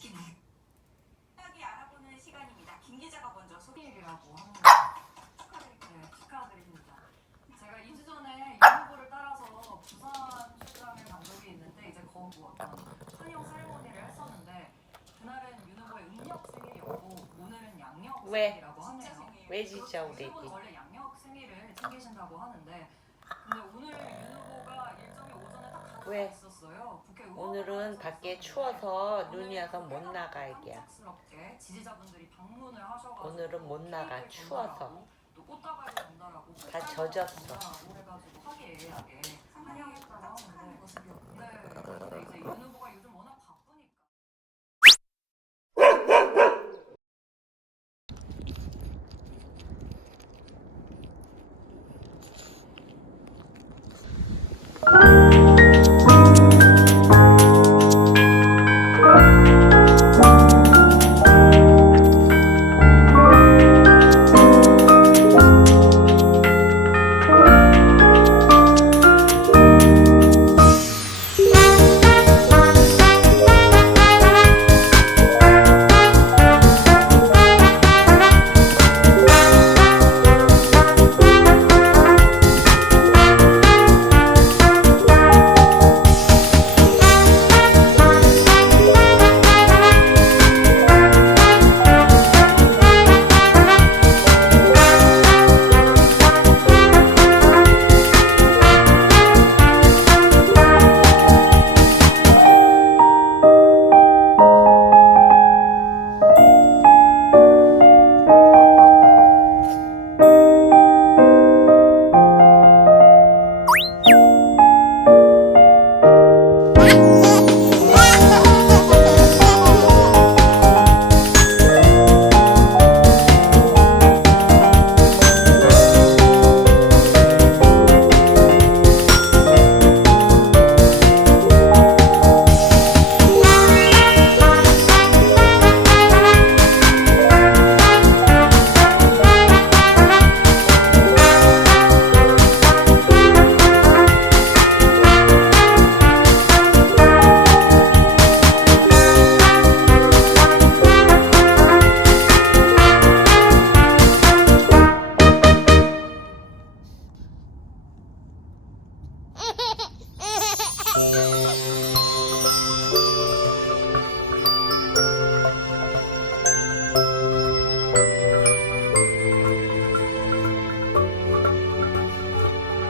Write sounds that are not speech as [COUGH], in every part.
시작이 알아보는 시간입니다. [LAUGHS] 왜지죠우리 원래 양력 생일을 챙기신다고 하는데 근데 오늘 윤 후보가 일정이 왜? 오늘은 밖에 추워서 눈이 와서 못 나가 이게. 갑작스럽게 지지자분들이 방문을 하셔가지고 오늘은 못 나가, 추워서. 다 젖었어.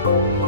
Bye.